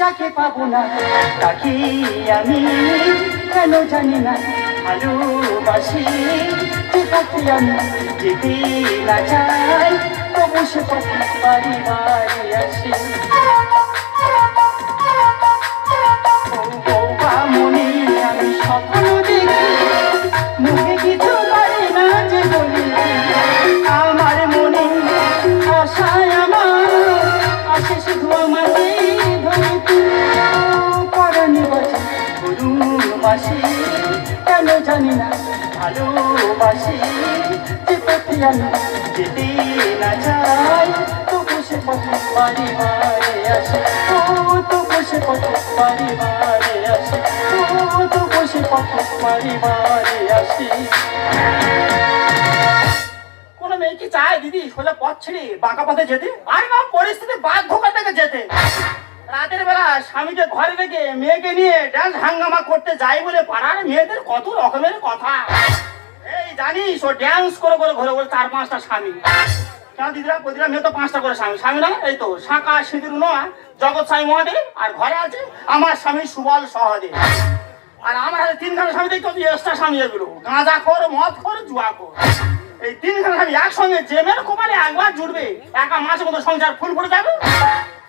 যাকে পাবো না তাকে আমি কেন জানি না ভালোবাসি, যে পথে আমি যেতে না চাই তবু সে পথে বাড়ি বাড়ি আসে। মনে আমি স্বপ্ন দেখি, মুখে কিছু পারে না যে বলি, আমার মনে আশায় আমার আসে শুধু আমাকে ধরে পরানি বাসি গরুবাসি, কেন জানি না ভালোবাসি, যে পথে আমি যেতে না চাই তবু সে পথে বাড়ি বাড়ি আসে। ও তবু সে পথে বাড়ি বাড়ি আসে, ও তবু সে পথে বাড়ি বাড়ি আসে। কোন মেয়ে কি চায় দিদি সোজা পথ ছেড়ে বাঁকা পথে যেতে? আর না পরিস্থিতি বাধ্য করে তাকে যেতে। রাতের বেলা স্বামীকে ঘরে রেখে মেয়েকে নিয়ে ডান্স হাঙ্গামা করতে যাই বলে পাড়ার মেয়েদের কত রকমের কথা। এই জানিস ও ডান্স করে করে ঘরে ঘরে 4-5টা স্বামী। কেন দিদিরা প্রতিটা মেয়ে তো 5টা করে স্বামী। স্বামী না এই তো শাঁকা সিঁদুর নোয়া জগৎ সাই মহাদেব, আর ঘরে আছে আমার স্বামী সুবল সহদেব। আর আমার হাতে 3খানা স্বামী দেখতে হচ্ছে এক্সট্রা স্বামী, এগুলো গাঁজা খোর, মদ খোর, জুয়া খোর। এই 3খানা স্বামী একসঙ্গে জেমের কোপালে একবার জুটবে, একা মাসের মতো সংসার ফুল পড়ে যাবে।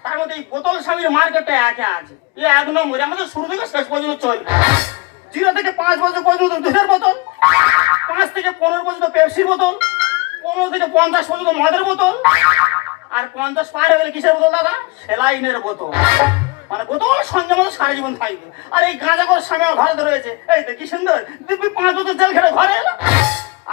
তার মধ্যে এই বোতল স্বামীর মার্কেটটা একে আছে, এ 1 নম্বরে আমাদের শুরু থেকে শেষ পর্যন্ত চলবে। 0 থেকে 5 বছর পর্যন্ত দুধের বোতল, 5 থেকে 15 পর্যন্ত পেপসির বোতল, 15 থেকে 50 পর্যন্ত মদের বোতল, আর 50 পার হয়ে গেলে কিসের বোতল দাদা? সেলাইনের বোতল। মানে বোতল সঙ্গে মতো সারা জীবন থাকবে। আর এই গাঁজা করে স্বামী আমার ঘরে রয়েছে, এই তো কি সুন্দর দিব্যি 5 বছর জেল খেটে ঘরে এলো।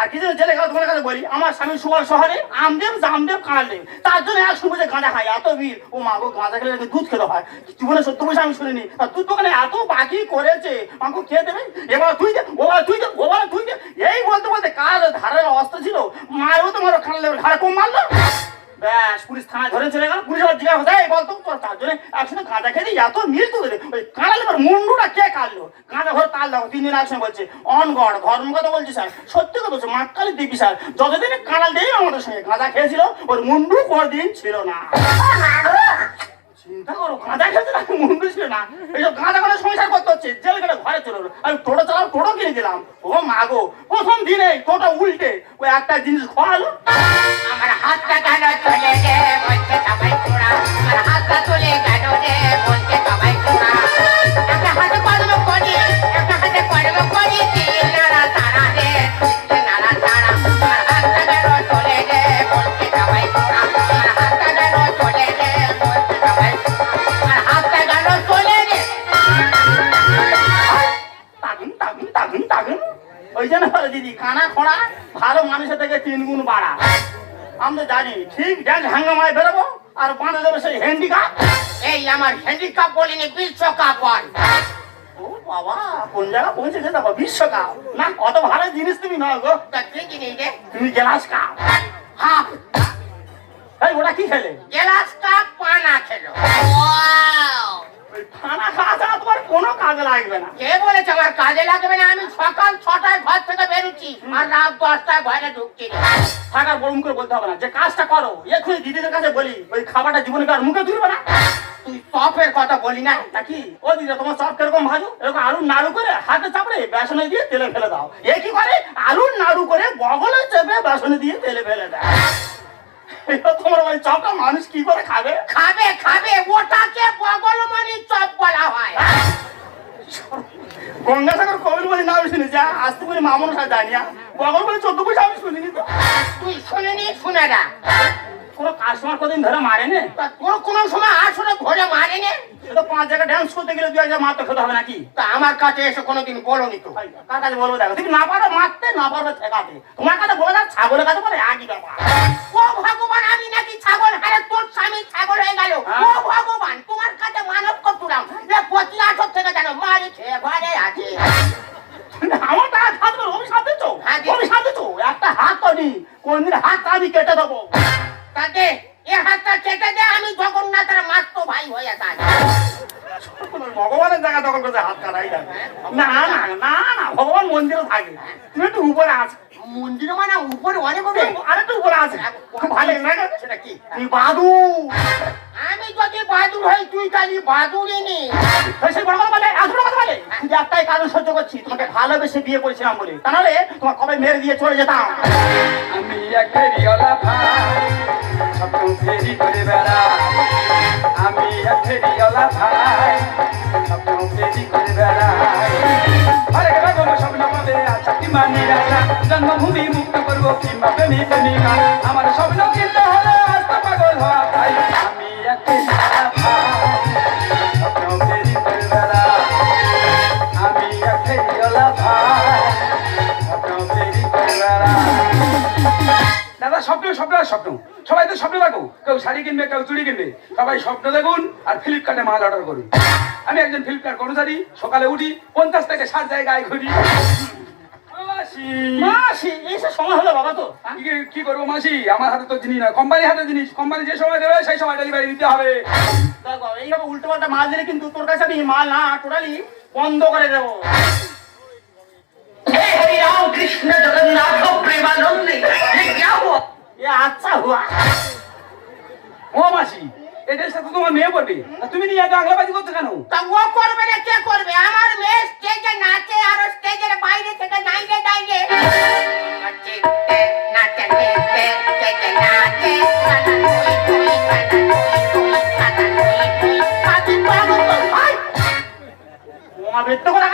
আর কিছু জেলে গেলে তোমার কাছে বলি, আমার স্বামী সুবল শহরে আমদেব জামদেব কাঁড়দেব, তার জন্য 100 বছর গাঁজা খায়, এত ভিড়। ও মা গো, গাঁজা খেলে দুধ খেতে হয়, জীবনে 70 পয়সা আমি শুনিনি। আর দুধ দোকানে এত বাকি করেছে, আমাকে খেয়ে দেবে, এবার তুই দে, ওবার তুই দে, ওবার তুই দে, এই বলতে বলতে কার ধারের অস্ত্র ছিল মারও তো মারো, কানলে ধারে কম মারলো, ব্যাস পুলিশ থানায় ধরে চলে গেল। পুলিশ আবার জিজ্ঞাসা করছে, এই বলতো তোর তার জন্য একসঙ্গে গাঁজা খেয়ে এত মিল তো ওই কাঁড়ালে এবার মুন্ডুটা কে কাটলো? গাঁজা ঘরে তাল দেখো 3 দিন একসঙ্গে বলছে অনগড় ধর্ম কথা বলছি স্যার, সত্যি কথা বলছে, মাকালি দিবি স্যার, যতদিন কাঁড়াল দেই আমাদের সঙ্গে গাঁজা খেয়েছিল ওর মুন্ডু কোনদিন ছিল না। চিন্তা করো, গাঁজা খেয়েছিল মুন্ডু ছিল না, এইসব গাঁজা করে সংসার করতে হচ্ছে, জেল কেটে ঘরে চলে এলো। আমি টোটো চালাম, টোটো কিনে দিলাম। ও মা গো, প্রথম দিনে টোটো উল্টে ওই একটা জিনিস খোয়ালো, আমার হাতটা কেন চলে গে বলছে সবাই তোরা, আমার হাতটা চলে কেন রে বলছে সবাই তোরা, একটা হাতে কর্ম করি, একটা হাতে কর্ম করি, নাড়া তারা রে নাড়া তারা, আমার হাতটা কেন চলে গে বলছে সবাই তোরা, আমার হাতটা কেন চলে গে বলছে সবাই তোরা, আমার হাতটা কেন চলে গে। তাগুন তাগুন তাগুন তাগুন। ওই জন্য বলে দিদি, কানা খোঁড়া ভালো মানুষের থেকে 3 গুণ বাড়া। আমরা জানি ঠিক ড্যান্স হাঙ্গামায় বেরোবো আর বাঁধা দেবে সেই হ্যান্ডিকাপ। এই আমার হ্যান্ডিকাপ বলিনি, বিশ্বকাপ বল। ও বাবা, কোন জায়গা পৌঁছে গেছে বাবা, বিশ্বকাপ না? অত ভালো জিনিস তুমি নয় গো, তা তুই কি নিয়ে গে? তুমি গ্লাস কাপ। হাফ এই ওটা কি খেলে? গ্লাস কাপ পানা খেলো। ওই খানা খাওয়া ছাড়া তোমার কোনো কাজে লাগবে না। কে বলেছে আমার কাজে লাগবে না? আমি সকাল 6টায় ঘর থেকে বেরোচ্ছি আর রাত 10টায় ঘরে ঢুকছি। থাকার বরং করে বলতে হবে না, যে কাজটা করো এক্ষুনি দিদিদের কাছে বলি, ওই খাবারটা জীবনে কার মুখে তুলবে না। তুই চপের কথা বলি না? তা কি ও দিদি, তোমার চপ কিরকম ভাজো? এরকম আলুর নাড়ু করে হাতে চাপড়ে বেসনে দিয়ে তেলে ফেলে দাও। এ কি করে? আলুর নাড়ু করে বগলে চেপে বেসনে দিয়ে তেলে ফেলে দেয়। তোমার ওই চপটা মানুষ কি করে খাবে? খাবে খাবে, ওটাকে বগলমণি চপ বলা হয়। গঙ্গাসাগর কবির বলি নাম শুনেছি, আসতে বলি মামন সাথে জানিয়া বগল বলে 14 পয়সা আমি শুনিনি তো। তুই শুনিনি? শুনে না। কোনো কাস্টমার কদিন ধরে মারেনে? তা তোর কোনো সময় আসলে ধরে মারেনি? তো 5 জায়গায় ডান্স করতে গেলে 2000 মারতে খেতে হবে নাকি? তা আমার কাছে এসে কোনোদিন বলোনি তো। কার কাছে বলবো? দেখো তুমি না পারো মারতে, না পারবে ঠেকাতে। তোমার কাছে বলে দাও, ছাগলের কাছে বলে একই ব্যাপার। ও ভগবান, আমি নাকি ছাগল? আরে তোর স্বামী ছাগল হয়ে গেল। ও ভগবান, তোমার কাছে মানব করতুলাম, প্রতি 8 থেকে যেন মারি খেয়ে ঘরে আছে। আমার টাকা হাত ধরো, আমি সাথে চো, আমি সাথে চো, একটা হাত তো নি, কোনদিন হাত আমি কেটে দেবো। তাকে এ হাতটা কেটে দে, আমি জগন্নাথের মাস্তো ভাই হয়ে থাকি। ভগবানের জায়গা দখল করতে হাত কাটাই যাবে। না না না না, ভগবান মন্দিরে থাকে, তুমি একটু উপরে আছো। মন্দির মানে উপরে অনেক হবে। আরেকটু উপরে আছে, খুব ভালো লাগে। সেটা কি? তুই বাদুর। আমি যদি বাদুর হই, তুই তাহলে বাদুরই নি। সেই বড় কথা বলে, আসল কথা বলে। তুই একটাই কারণ সহ্য করছি, তোমাকে ভালোবেসে বিয়ে করেছিলাম বলে, তা নাহলে তোমার কবে মেরে দিয়ে চলে যেতাম। আমি এক ফেরিওয়ালা ভাই, স্বপ্ন ফেরি করে বেড়াই। আমি এক ফেরিওয়ালা ভাই, স্বপ্ন ফেরি করে বেড়াই। হরেক রকম স্বপ্ন পাবে আশা কিংবা নিরাশা, জন্মভূমি মুক্ত করবো কিংবা প্রেমী প্রেমিকা। আমার স্বপ্ন কিনতে হলে আস্ত পাগল হওয়া চাই। আমি এক ফেরিওয়ালা ভাই, স্বপ্ন ফেরি করে বেড়াই। আমি এক ফেরিওয়ালা ভাই, স্বপ্ন ফেরি করে বেড়াই। দাদা স্বপ্ন স্বপ্ন আর স্বপ্ন, সবাই তো স্বপ্ন দেখো। কেউ শাড়ি কিনবে, কেউ চুড়ি কিনবে, সবাই স্বপ্ন দেখুন আর ফ্লিপকার্টে মাল অর্ডার করুন। আমি একজন ফ্লিপকার্ট কর্মচারী, সকালে উঠি 50 থেকে 60 জায়গায় ঘুরি। মাসি, মাসি, এইসব সময় হলো বাবা তো। কি করবো মাসি, আমার হাতে তো জিনিস না, কোম্পানির হাতে জিনিস। কোম্পানি যে সময় দেবে সেই সময় ডেলিভারি দিতে হবে। দেখো এইভাবে উল্টো পাল্টা মাল দিলে কিন্তু তোর কাছে আমি মাল না টোটালি বন্ধ করে দেবো। কৃষ্ণ জগন্নাথ প্রেমানন্দে এ আচ্ছা হুয়া। ও মাসি, এটার সাথে তোমার মেয়ে পড়বে, আর তুমি নিয়ে এত আংলাবাজি করছো কেন? তা ও করবে না কে করবে? আমার মেয়ে স্টেজে নাচে আর স্টেজের বাইরে থেকে নাইতে নাইতে নাচে নাচে স্টেজে নাচে কানা তুই তুই কানা তুই কানা তুই তুই ভাই তোমার বেত্ত করা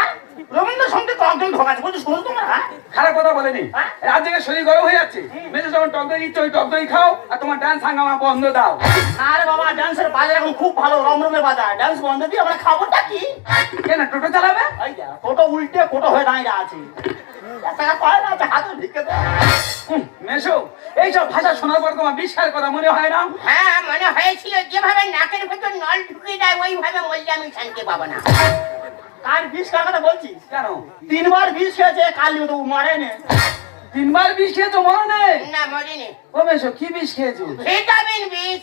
রবীন্দ্রসঙ্গীত একদম ঢোকাচ্ছে বলছি, শুনো তোমরা। হ্যাঁ খারাপ কথা বলেনি। হ্যাঁ? রাত জেগে শরীর গরম হয়ে যাচ্ছে, মেজে যখন টক দই দিচ্ছে ওই টক দই খাও, আর তোমার ডান্স হাঙ্গামা বন্ধ দাও। আরে বাবা, ডান্সের বাজার এখন খুব ভালো, রমরমে বাজার। ডান্স বন্ধ দিয়ে আমরা খাবোটা কি? কেন টোটো চালাবে? এই যা, টোটো উল্টে কোটো হয়ে দাঁড়িয়ে আছে। টাকা পায় না, হাতে ঢুকে দেয়। মেশো, এইসব ভাষা শোনার পর তোমার বিশ্বাস কথা মনে হয় না? হ্যাঁ মনে হয়েছিল, যেভাবে নাকের ভেতর নল ঢুকিয়ে দেয় ওইভাবে বললে আমি শান্তি পাবো না। কার বিষ কার কথা বলছিস? কেন 3 বার বিষ খেয়েছে, কালি তো মরেনি। 3 বার বিষ খেয়েছো মনে নেই? না মরিনি। ও মেশো, কি বিষ খেয়েছো? ভিটামিন বিষ।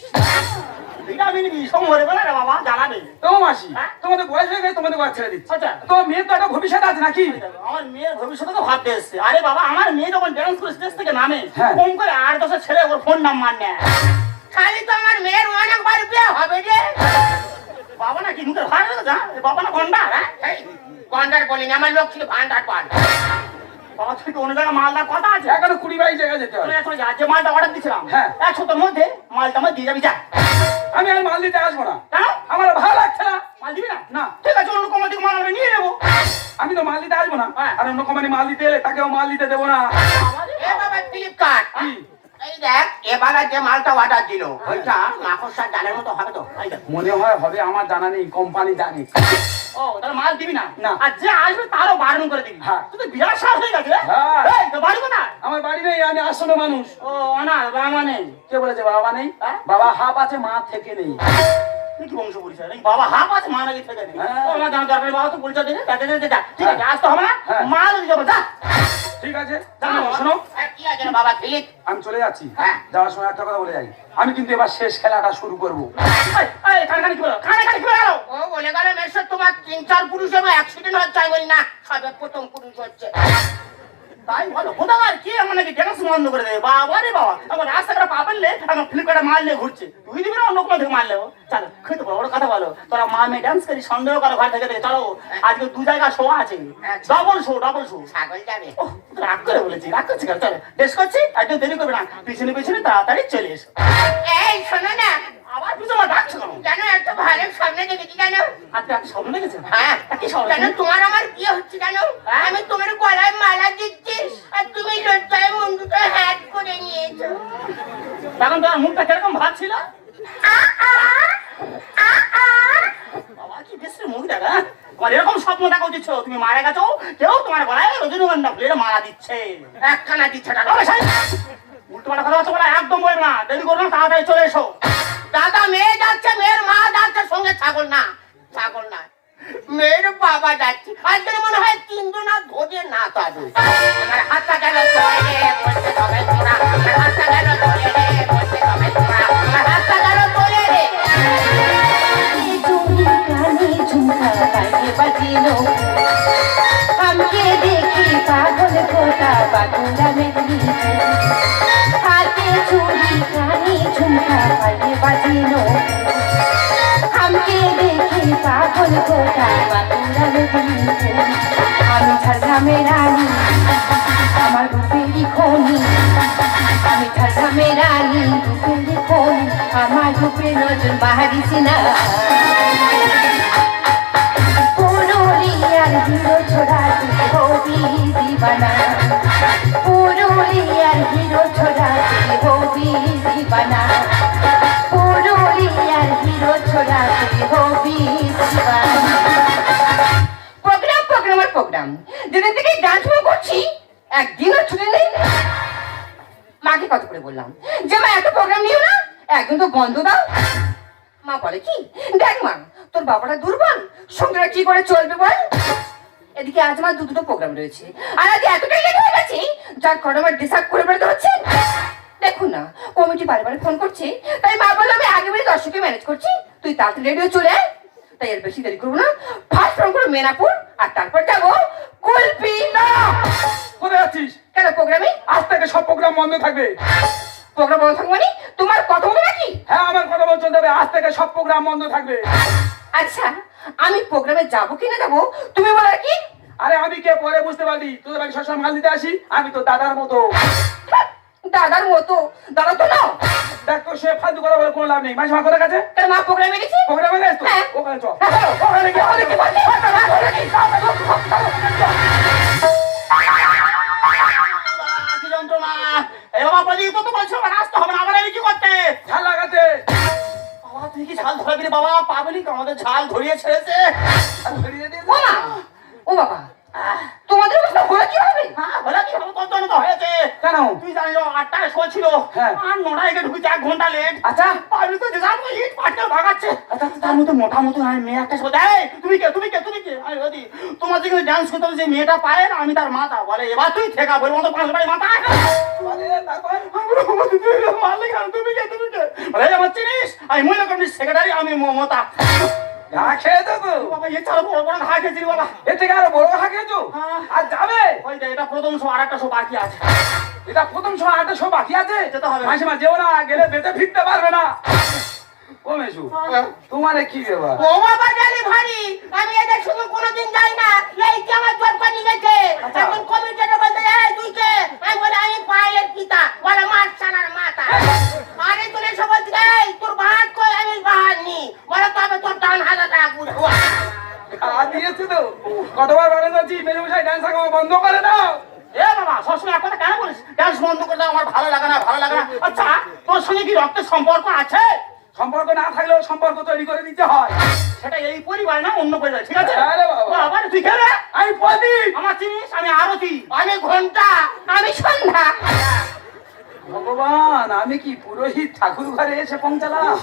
ভিটামিন বিষ মরবে না রে বাবা, জানাবে। তো মাসি, হ্যাঁ? তোমাদের বয়স হয়ে গেছে, তোমাদের ঘর ছেড়ে দিচ্ছি। আচ্ছা। তোমার মেয়ের তো একটা ভবিষ্যৎ আছে নাকি? আমার মেয়ের ভবিষ্যতে তো ভাবতে এসছে। আরে বাবা, আমার মেয়ে যখন ডান্স করে স্টেজ থেকে নামে, হ্যাঁ। কম করে 8-10 ছেলে ওর ফোন নাম্বার নেয়। খালি তো আমার মেয়ের অনেকবার বিয়ে হবে রে। বাবা না কি মুখে ভাড়া রেখে যা, বাবা না গন্ডা। হ্যাঁ গন্ডার বলিনি, আমার লক্ষ্মী ভান্ডার পান। বাবা তুই অন্য জায়গায় মালদার কথা আছে। এখনো 20-22 জায়গায় যেতে হবে। চলে যা, যে মালটা অর্ডার দিয়েছিলাম হ্যাঁ। 1 সপ্তাহের মধ্যে মালটা আমার দিয়ে যাবি, যা। আমি আর মাল দিতে আসবো না, কেন? আমার ভালো লাগছে না। মাল দিবি না? না, ঠিক আছে, অন্য কোম্পানি থেকে মাল আমরা নিয়ে নেবো। আমি তো মাল দিতে আসবো না। হ্যাঁ। আর অন্য কোম্পানি মাল দিতে এলে তাকেও মাল দিতে দেবো না। এ বাবা ফ্লিপকার্ট, কি? এই দেখ এবার যে মালটা অর্ডার দিল ওইটা মাকড়সার জালের মতো হবে তো? এই দেখ। মনে হয় হবে, আমার জানা নেই, কোম্পানি জানে। ও তাহলে মাল দিবি না? না। আর যে আসবে তারও বারণ করে দিবি। হ্যাঁ। তুই তো বিরাট সাহস হয়ে গেছে রে। হ্যাঁ। এই, তোর বাড়ি কোথায়? আমার বাড়ি নেই, আমি আসলে মানুষ। ও অনাথ, বাবা নেই। কে বলেছে বাবা নেই? হ্যাঁ? বাবা হাফ আছে, মা থেকে নেই। তুই কি বংশ পরিচয়? নাকি বাবা হাফ আছে, মা নাকি থেকে নেই? হ্যাঁ। ও, আমার জানা দরকার নেই, বাবা তো পরিচয় দিলে, যা, যা, যা, যা। ঠিক আছে, আসতে হবে না, হ্যাঁ। মাল দিয়ে যাবো, যা। ঠিক আছে, যা, শোনো, কি আছে রে বাবা ফিলিপ? আমি চলে যাচ্ছি। হ্যাঁ। যাওয়ার সময় একটা কথা বলে যাই, আমি কিন্তু এবার শেষ খেলাটা শুরু করবো। এই, এই, কানাকানি কি বলো? কানাকানি কি বলো? ও বলে গেল মেসে তোমার 3-4 পুরুষ হবে, অ্যাক্সিডেন্ট হচ্ছে। আমি বলি না, সবে প্রথম পুরুষ হচ্ছে। তাই বলো, কোথাকার কি আমার নাকি ড্যান্স বন্ধ করে দেবে? বাবা রে বাবা, আমার রাস্তাঘাটে পা ফেললে আমার ফ্লিপকার্টে মাল নিয়ে ঘুরছে। তুই দিবি না অন্য কোনো থেকে মাল নেবো? চলো, খেতে বড় কথা বলো, তোরা মা মেয়ে ডান্স করি, সন্দেহ করো ঘর থেকে থেকে। চলো, আজকে 2 জায়গা শো আছে, ডবল শো, ডবল শো। ছাগল যাবে। ওহ, রাগ করে বলেছি, রাগ করছি কেন? চলো, ড্রেস করছি, একদম দেরি করবে না, পিছনে পিছনে তাড়াতাড়ি চলে এসো। এই শোনো না, আবার পিছনে আমার ডাকছো কেন? জানো একটা ভালো সামনে দেখেছি জানো? আজকে আপনি স্বপ্ন দেখেছেন? হ্যাঁ কি স্বপ্ন? জানো তোমার আমার বিয়ে হচ্ছে জানো? আমি তোমার গলায় মালা দিচ্ছি আর তুমি লজ্জায় মুন্ডুটা হ্যাট করে নিয়েছো। তখন তোমার মুখটা কিরকম ভাব ছিল? বাবা কি বিশ্রী মুখ দেখা। তোমার এরকম স্বপ্ন দেখা উচিত ছিল, তুমি মারা গেছো, কেউ তোমার গলায় রজনীগন্ধা ফুলের মালা দিচ্ছে। একখানা দিচ্ছে টাকা। উল্টো পাল্টা কথা হচ্ছে বলে একদম বলবে না, দেরি করো না, তাড়াতাড়ি চলে এসো। দাদা মেয়ে যাচ্ছে, মেয়ের মা যাচ্ছে, সঙ্গে ছাগল না, ছাগল না, মেয়ের বাবা যাচ্ছে। আজকে মনে হয় 3 জন আর ধরে না তাদের। আমার হাতটা গেল ধরে রে, বলছে সবাই তোরা। আমার হাতটা গেল ধরে রে, বলছে সবাই তোরা। আমার হাতটা গেল ধরে রে। তুমি কানে ঝুমকা পায়ে বাজিলো, আমাকে দেখি পাগল খোটা বাগুলা মেঘ পাগল কোটা বাঁকুড়া মেদিনীপুর আমি ঝাড়গ্রামের রানী আমার রূপেরই খনি আমি ঝাড়গ্রামের রানী রূপেরই খনি আমার রূপের নজর বাহারিস না পুরুলিয়ার হিরো ছোড়া তুই হবি দিবানা পুরুলিয়ার হিরো ছোড়া তুই হবি দিবানা পুরুলিয়ার হিরো ছোড়া তুই হবি দিবানা প্রোগ্রাম যেদিন থেকে ডান্স করছি একদিনও ছুটি নেই মাকে কত করে বললাম যে মা এত প্রোগ্রাম নিও না একদিন তো বন্ধ দাও মা বলে কি দেখ মা তোর বাবাটা দুর্বল সংসার কি করে চলবে বল এদিকে আজ আমার দুটো প্রোগ্রাম রয়েছে আর আজ এতটাই লেট হয়ে গেছে যার কারণে আমার ডিসাইড করে বেরোতে হচ্ছে দেখুন না কমিটি বারবার ফোন করছে তাই মা বললো আমি আগে বাড়ি দর্শকে ম্যানেজ করছি তুই তাড়াতাড়ি রেডিও চলে আয় তাই এর বেশি দেরি করবো না ফার্স্ট ফোন করবো মেনাপুর আর তারপর যাবো কুলপি না কোথায় আছিস? কেন প্রোগ্রামে আজ থেকে সব প্রোগ্রাম বন্ধ থাকবে। প্রোগ্রাম বন্ধ থাকবে মানে তোমার কথা বলো নাকি হ্যাঁ, আমার কথা বলতে হবে। আজ থেকে সব প্রোগ্রাম বন্ধ থাকবে। আচ্ছা আমি প্রোগ্রামে যাবো কি না যাবো তুমি বলো কি আরে আমি কে পরে বুঝতে পারবি? তোদের বাড়ি সবসময় মাল দিতে আসি, আমি তো দাদার মতো। দাদার মতো দাদা তো নাও দেখ তো, সে ফালতু কথা বলে কোনো লাভ নেই। মাঝে মাঝে কোথায় গেছে? তার মা প্রোগ্রামে গেছি প্রোগ্রামে গেছে তো? হ্যাঁ। ওখানে চল। হ্যাঁ, ওখানে গিয়ে ওখানে কি বলছিস? কি যন্ত্রণা! এ বাবা, প্রদীপ, কত বলছো? আমার আসতে হবে না, আমার এই কি করতে? ঝাল লাগাতে। বাবা, তুই কি ঝাল ধরাবি রে বাবা? পাবলিক আমাদের ঝাল ধরিয়ে ছেড়েছে। আর ধরিয়ে দিয়েছে। ও মা ও বাবা তোমাদের অবস্থা হলো কি হবে হ্যাঁ, বলে কি হবে? কত তো হয়েছে। কেন? তুই জানিস 8টায় শো ছিল। হ্যাঁ। আর 9টায় গিয়ে ঢুকেছে, 1 ঘন্টা লেট। আচ্ছা। পাবলিক তো যে যাবো ইট পাটকেল ভাগাচ্ছে। আচ্ছা, তার মধ্যে মোটামুটি মেয়ে একটা শো দেয়। তুমি কে? আমি বলি, তোমার যেখানে ডান্স করতে হবে যে মেয়েটা পায় না, আমি তার মাথা। বলে এবার তুই ঠেকা, বলবো তো 5 বাড়ি মাথা। বলে, তারপর? মারলে কেন? তুমি কে? বলে আমার চিনিস? আমি মহিলা কমিটির সেক্রেটারি, আমি মমতা। ঘা খেয়েছো তো? বাবা, এছাড়া বড় বড় ঘা খেয়েছি বাবা। এর থেকে আরো বড় ঘা খেয়েছো? হ্যাঁ। আর যাবে? ওই যে এটা প্রথম শো, আর একটা শো বাকি আছে। এটা প্রথম সময় একটা শো বাকি আছে। যেতে হবে। মাসিমা যেও না, গেলে বেঁচে ফিরতে পারবে না। ও মেশু, হ্যাঁ। তোমার কি ব্যাপার? ও বাবা জানি ভারী, আমি এদের শুধু কোনোদিন যাই না, এই যে আমার জোর করে গেছে। আচ্ছা। এখন কমিটিটা বলতে এই তুই কে? আমি বলি আমি পায়ের পিতা, বলে মার সানার মাথা। আরে তোর এসব বলছি, এই তোর ভাত কই? আমি ভাত নি, বলে তবে তোর ডান হাতটা বুঝবো। দিয়েছে তো, কতবার বারণ করছি মেজমশাই ডান্স আঁকা বন্ধ করে দাও। এ বাবা, সবসময় এক কথা কেন বলিস? ডান্স বন্ধ করে দাও, আমার ভালো লাগে না। আচ্ছা, তোর সঙ্গে কি রক্তের সম্পর্ক আছে? সম্পর্ক না থাকলেও সম্পর্ক তৈরি করে দিতে হয়। সেটা এই পরিবার না অন্য পরিবার, ঠিক আছে? আরে বাবা। বাবা, তুই কে রে? আমি প্রদীপ। আমার চিনিস? আমি আরতি। আমি ঘন্টা, আমি সন্ধ্যা। ভগবান, আমি কি পুরোহিত ঠাকুর ঘরে এসে পৌঁছালাম?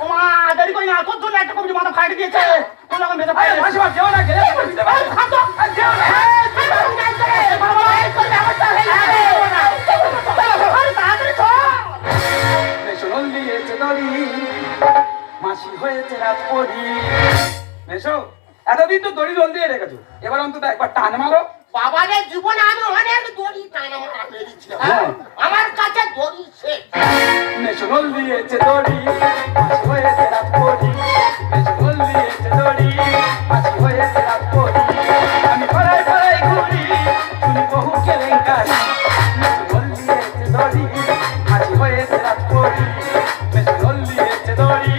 ও মা, দেরি করি না, তোর জন্য একটা কমিটি মাথা ফাটিয়ে দিয়েছে। তোর যখন বেঁচে আরে পাইলে মাসিমা যেও না, গেলে বেঁচে ফিরতে পারবে না। থামতো। আর যেও না। তুই বাবু ডান্স করে। বাবা, এই তোর ব্যবস্থা হয়ে যাবে। তাড়াতাড়ি চল। মেশো নল দিয়েছে দড়ি, মাসি হয়েছে রাত পরি। মেশো, এতদিন তো দড়ি রোল দিয়ে রেখেছো, এবার অন্তত একবার টান মারো। বাবাদের জীবনে আমি অনেক দড়ি টানা মারা মেরেছি। হ্যাঁ। আমার কাছে দড়ি শেষ। মেশো নল দিয়েছে দড়ি, মাসি হয়েছে রাত পরি। মেশো নল দিয়েছে দড়ি, মাসি হয়েছে রাত পরি। আমি পাড়ায় পাড়ায় ঘুরি, শুনি বহু কেলেঙ্কারি। মেশো নল দিয়েছে দড়ি, মাসি হয়েছে রাত পরি। মেশো নল দিয়েছে দড়ি,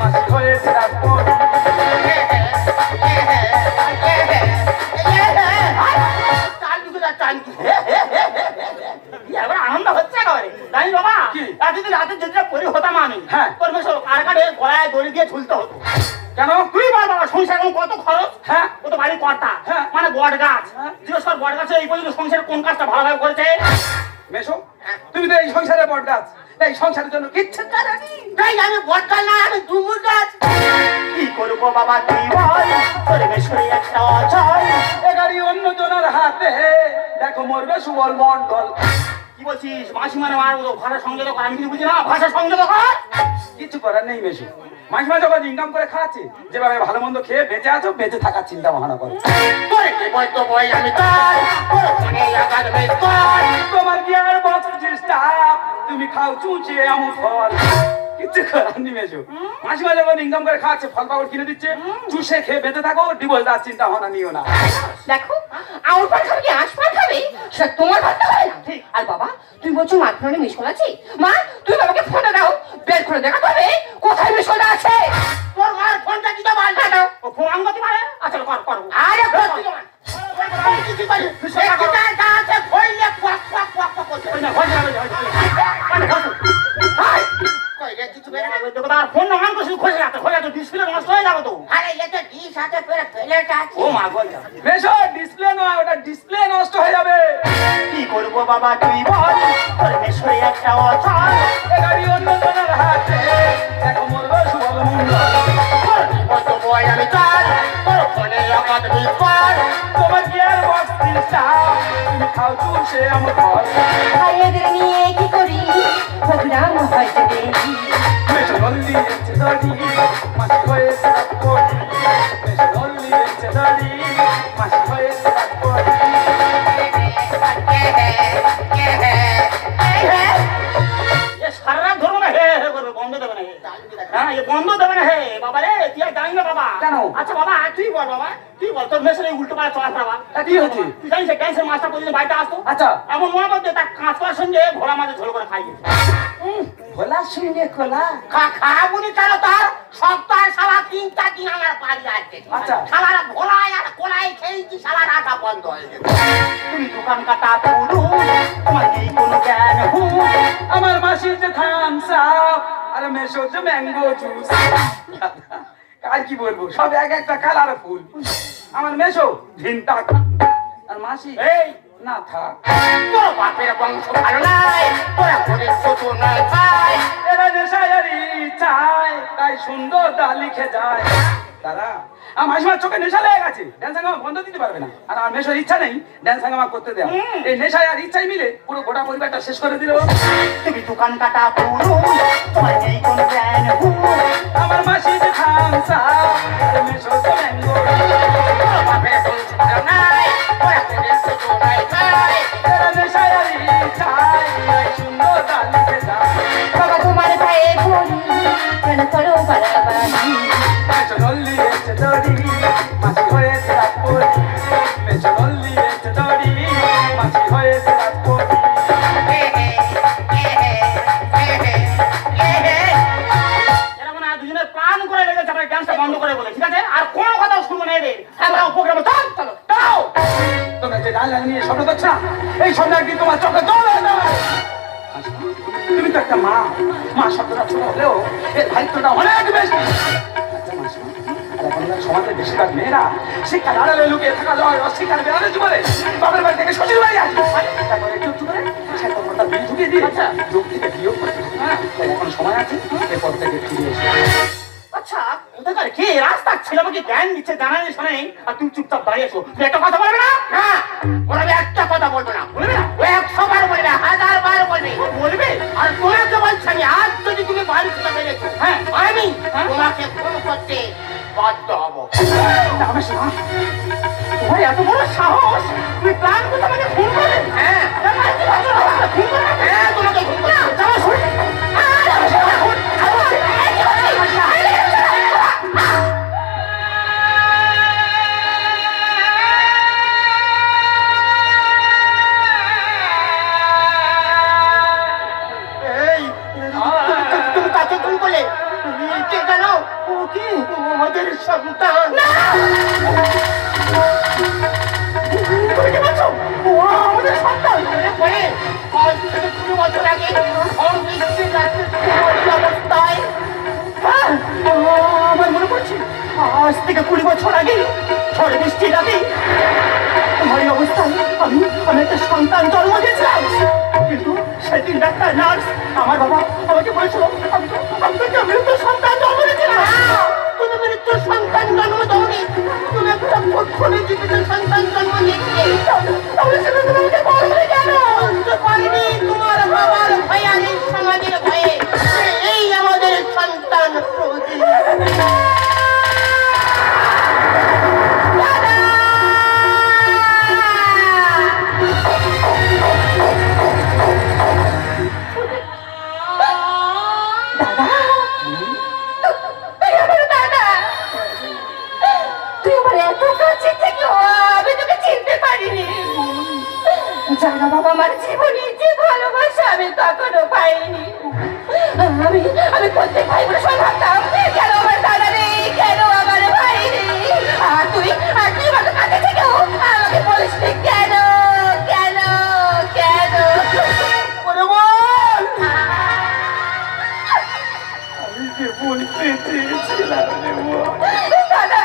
মাসি হয়েছে রাত পরি। এবার আনন্দ হচ্ছে একেবারে। জানিস বাবা, কি? এতদিন রাতে যদি পরি হতাম আমি, হ্যাঁ। তোর বেশ কারখানে গলায় দড়ি দিয়ে ঝুলতে হতো। কেন? তুই বল বাবা, সংসার এখন কত খরচ? হ্যাঁ। ও তো বাড়ি কর্তা, হ্যাঁ। মানে বট গাছ। হ্যাঁ। জিজ্ঞেস কর, বট গাছে এই পর্যন্ত সংসারের কোন কাজটা ভালোভাবে করেছে? মেশো, তুমি তো এই সংসারে বট গাছ, এই সংসারের জন্য কিচ্ছু করেনি। তাই আমি বটগাছ না, আমি ডুমুর গাছ। কি করবো বাবা তুই বল, তোর বেশরে একটা অচল। এ গাড়ি অন্য জনের হাতে, দেখো মরবে সুবল মন্ডল। কি বলছিস? মাসি মানে মার মতো ভাষা সংযোগ কর। আমি কিছু বুঝি না, ভাষা সংযোগ কর। কিছু করার নেই মেশো, মাঝে মাঝে যখন ইনকাম করে খাচ্ছে, যেভাবে ভালো মন্দ খেয়ে বেঁচে আছো, বেঁচে থাকার চিন্তা ভাবনা করো। তোর কি বলতো বই আমি তার, তোর মনে লাগার মেকর। তোমার কি আর বছর চেষ্টা, তুমি খাও চুঁচে আমু ফল। কিচ্ছু করার নেই মেশো। মাসিমা যখন ইনকাম করে খাচ্ছে, ফল পাকড় কিনে দিচ্ছে, চুষে খেয়ে বেঁচে থাকো, ডিভোর্স দেওয়ার চিন্তা ভাবনা নিও না। দেখো আমার পান খাবে কি আশপান খাবে সেটা তোমার ভাবতে হবে না। আর বাবা তুই বলছো মার ফোনে মিস কল আছে, মা তুই বাবাকে ফোনটা দাও, বের করে দেখাতে হবে কোথায় মিস কলটা আছে। তোর মার ফোনটা দিতে পারবে না, ও ফোন আনতে পারে। আচ্ছা কর কর, আরে কর কিছু পারি একটা আছে কইলে কোয়াক কোয়াক কোয়াক করছে না, হয় না মানে হাই কই রে কিছু বের না দেখো তার ফোন না অন করে খোঁজ রাখতে হয়, তো ডিসপ্লে নষ্ট হয়ে যাবে তো। আরে এটা ডিশ আছে ফেরে প্লেট আছে। ও মা গো, মেশো ডিসপ্লে নয়, ওটা ডিসপ্লে নষ্ট হয়ে যাবে। কি করবো বাবা তুই বল, তোর মেশরে একটা অচল, এ গাড়ি অন্য জনের হাতে, দেখো মরবে সুবল মঙ্গল। কত বয় আমি চাল, তোর ফোনে জগৎ বিপদ, তোমার গিয়ার বক্স দিলটা, তুমি খাও চুষে আমার ফল। ভাইয়াদের নিয়ে কি করি প্রোগ্রাম হয়তো দেখি। মেশো লল্লি এসছে দাড়ি, মাসি হয়েছে রাত করি। মেশো লল্লি এসছে দাড়ি, মাসি হয়েছে রাত করি। এ সারা রাত ধরো না, হে হে করবে, বন্ধ দেবে না হে। হ্যাঁ এ বন্ধ দেবে না হে বাবা রে, তুই আর জানি না বাবা। কেন? আচ্ছা বাবা তুই বল বাবা, তুই বল তোর মেশরে উল্টো পাড়া চলা বাবা। কি হচ্ছে? তুই জানিস ক্যান্সার মাস্টার প্রতিদিন বাড়িতে আসতো, আচ্ছা এমন মনে করতে তার কাঁচকার সঙ্গে ঘোড়া মাঝে ঝোল করে খাই গেছে। খোলা শুনে খোলা। খাবুনি কেন তার সপ্তাহে সারা 3-4 দিন আমার বাড়ি আসছে। আচ্ছা। সালারা ভোলাই আর কোলাই খেয়েছি, সালার আটা বন্ধ হয়ে গেছে। তুমি দোকান কাটা পুরুষ, তোমার নেই কোনো জ্ঞান হুঁশ। আমার মাসির যে থামস আপ আর মেশোর যে ম্যাঙ্গো জুস। কার কি বলবো, সব এক একটা কালার ফুল। আমার মেশো ভিনটা আর মাসি এই না থাক। তোর বাপের বংশ ভালো নাই, তোরা ঘরে ছোট নয় ভাই। এরা নেশায়ারি চায়, তাই সুন্দর তা লিখে যায়। দাদা আমার মাসিমার চোখে নেশা লেগে গেছে, ড্যান্স হাঙ্গামা বন্ধ দিতে পারবে না। আর আমার মেশোর ইচ্ছা নেই ড্যান্স হাঙ্গামা করতে দেওয়া। এই নেশায় আর ইচ্ছাই মিলে পুরো গোটা পরিবারটা শেষ করে দিল। তুমি দোকান কাটা পুরুষ, তোমার নেই কোনো জ্ঞান হুঁশ। আমার মাসি যে থামস আপ আর মেশোর যে ম্যাঙ্গো তোর বাপের বংশ ভালো নাই, তোরা ঘরে ছোট নয় ভাই। এরা নেশায়ারি চায়, তাই সুন্দর তা লিখে যায়। বাবা তোমার পায়ে পড়ি কেন করো বাড়াবাড়ি। মেশো লল্লি এসে দড়ি, মাসি হয়েছে রাত পড়ি। মেশো লল্লি এসে দড়ি, মাসি হয়েছে রাত পড়ি। এরা মনে হয় দুজনে প্ল্যান করে লেগেছে আমরা ডান্সটা বন্ধ করে বলে, ঠিক আছে? আর কোনো কথা শুনবো না এদের। আমরা প্রোগ্রামে চল চলো দাও। তোমরা যে গান নিয়ে স্বপ্ন দেখছো না, এই স্বপ্ন একদিন তোমার চোখে জল হয়ে যাবে। তুমি তো একটা মা, মা শব্দটা ছোট হলেও এর দায়িত্বটা অনেক বেশি। আচ্ছা মাসিমা, আর এখনকার সমাজের বেশিরভাগ মেয়েরা শিক্ষার আড়ালে লুকিয়ে থাকা যায়, অশিক্ষার বেড়ালে জীবনে বাপের বাড়ি থেকে শ্বশুর বাড়ি আসে। তারপরে একটু একটু করে সে তোমার বিল ঢুকিয়ে দিয়ে যোগ থেকে বিয়োগ করতে হবে। হ্যাঁ, তাই এখন সময় আছে, এরপর থেকে ফিরে এসে। আচ্ছা কোথাকার কে রাস্তা ছেলে আমাকে জ্ঞান দিচ্ছে, জানানি শোনাই, আর তুমি চুপচাপ দাঁড়িয়ে আছো। তুই একটা কথা বলবে না? না, ওরা একটা কথা বলবো না। বলবে না? ও 100 বার বলবে, 1000 বার বলবে। বলবে? আর তোমাকে বলছি আমি, আজ যদি তুমি বাড়ি থেকে বেরিয়েছো, হ্যাঁ। আমি তোমাকে ফোন করতে বাধ্য হবো। আমার শোনা, তোমার এত বড় সাহস, তুমি প্ল্যান করতে আমাকে ফোন করবে? হ্যাঁ, ফোন করবে? হ্যাঁ, তোমাকে ফোন করতে। চলো শুনি। এই তুমি কাকে ফোন করলে? কে জানো? ও কি? ও আমাদের সন্তান। তুমি কি বলছো? ও আমাদের সন্তান। বলে, 5 থেকে 20 বছর আগে সংবৃষ্টির রাত্রে এই অবস্থায়। হ্যাঁ, আমার মনে পড়ছে, আজ থেকে 20 বছর আগে ঝড় বৃষ্টি রাতে তোমার এই অবস্থায় আমি একটা সন্তান জন্ম দিয়েছিলাম। কিন্তু সেদিন ডাক্তার নার্স আমার বাবা আমাকে বলেছিল আমি তো মৃত সন্তান জন্ম দিয়েছিলাম। তুমি মৃত্যুর সন্তান জন্ম দাওনি, তুমি একটা ফুটফুটে জীবিত সন্তান জন্ম দিয়েছিলে। তাহলে সেটা তুমি আমাকে বলবে কেন? বুঝতে পারিনি তোমার বাবার ভয়ে আর এই সমাজের ভয়ে। এই আমাদের সন্তান প্রদীপ। দাদা তুই আমার এত কাছে থেকে আমি তোকে চিনতে পারিনি। জানা বাবা, আমার জীবনে যে ভালোবাসা আমি কখনো পাইনি। আমি প্রত্যেক ভাই বোনের সঙ্গে ভাবতাম, কেন আমার দাদা নেই, কেন আমার ভাই নেই। আর তুই আমার কাছে থেকেও আমাকে বলিসনি কেন কেন কেন। ওরে বল, আমি যে বলতে চেয়েছিলাম রে বল, দাদা,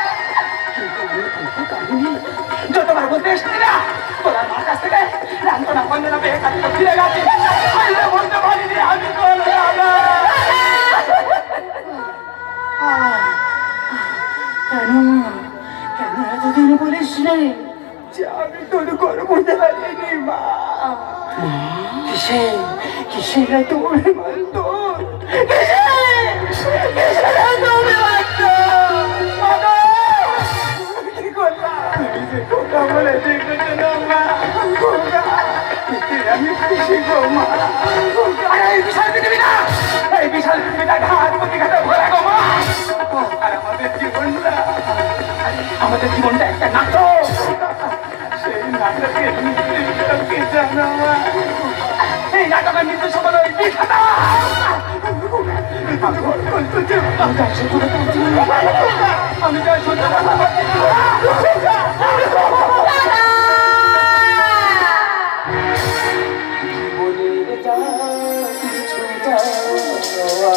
যতবার বলতে এসছি না তোরা আমার কাছ থেকে রান্তনা বন্দনা পেয়ে কাছে ফিরে গেছি, আমি তো বলতে পারিনি আমি তোর দাদা। কেন কেন এতদিন বলিস রে যে আমি তোর গর্বতে হারিনি মা। কিসে কিসে এত অভিমান তোর? কি করলাম? তুমি যে খোকা বলে ডেকেছো না মা, খোকা, এতে আমি খুশি গো মা। আরে এই বিশাল পৃথিবীটা, এই বিশাল পৃথিবীটা ঘাট প্রতিঘাতে ভরা গো মা। আর আমাদের জীবনটা একটা নাটক, সেই নাটকের নির্দেশক কে জানো মা? এই নাটকের নির্দেশক হলো ওই বিধাতা। আমি যা সহ্য করতে পারছি না। জীবনের যা কিছু যাওয়া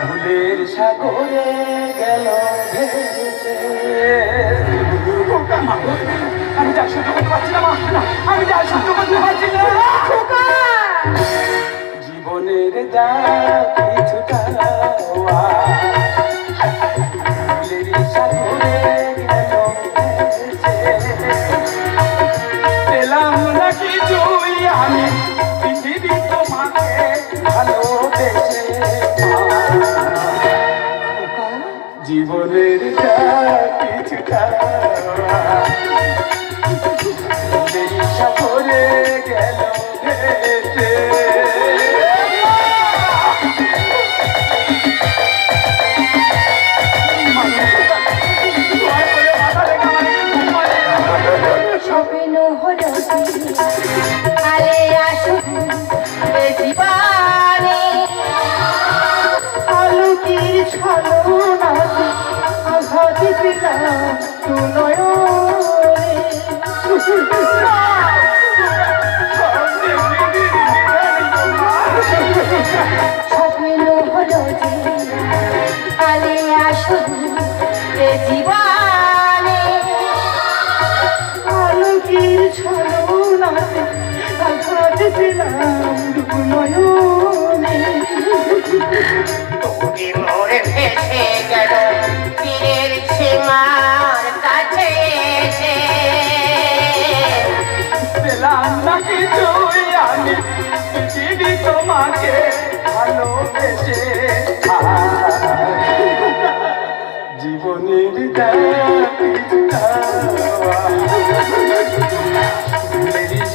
ভুলের সাগরে গেল ভেসে। আমি যা সহ্য করতে পারছি না মা, আমি যা সহ্য করতে পারছি না। জীবনের যা কিছু যাওয়া ভুলের সাগরে গেল ভেসে। পেলাম না কিছুই আমি পৃথিবী তোমাকে ভালোবেসে মা। জীবনের যা কিছু যাওয়া ভুলের সাগরে গেল ভেসে। স্বপ্ন হলো আরে আসুন জীবনে আলোকির ছলনা আঘাত পেলাম নয়নে। স্বপ্ন হলো যে আলে আসুন জীবনে আলোকির ছলনাতে আঘাত পেলাম নয়নে। তুমি মোরে ভেসে গেল তীরের সীমার কাছে এসে। পেলাম না কিছুই আমি পৃথিবী তোমাকে ভালোবেসে। জীবনের যা কিছু যাওয়া ভুলের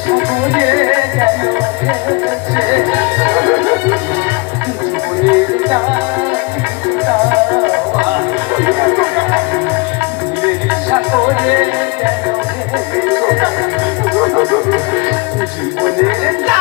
সাগরে গেল ভেসে। জীবনের যা কিছু যাওয়া ভুলের সাগরে গেল ভেসে। জীবনের যা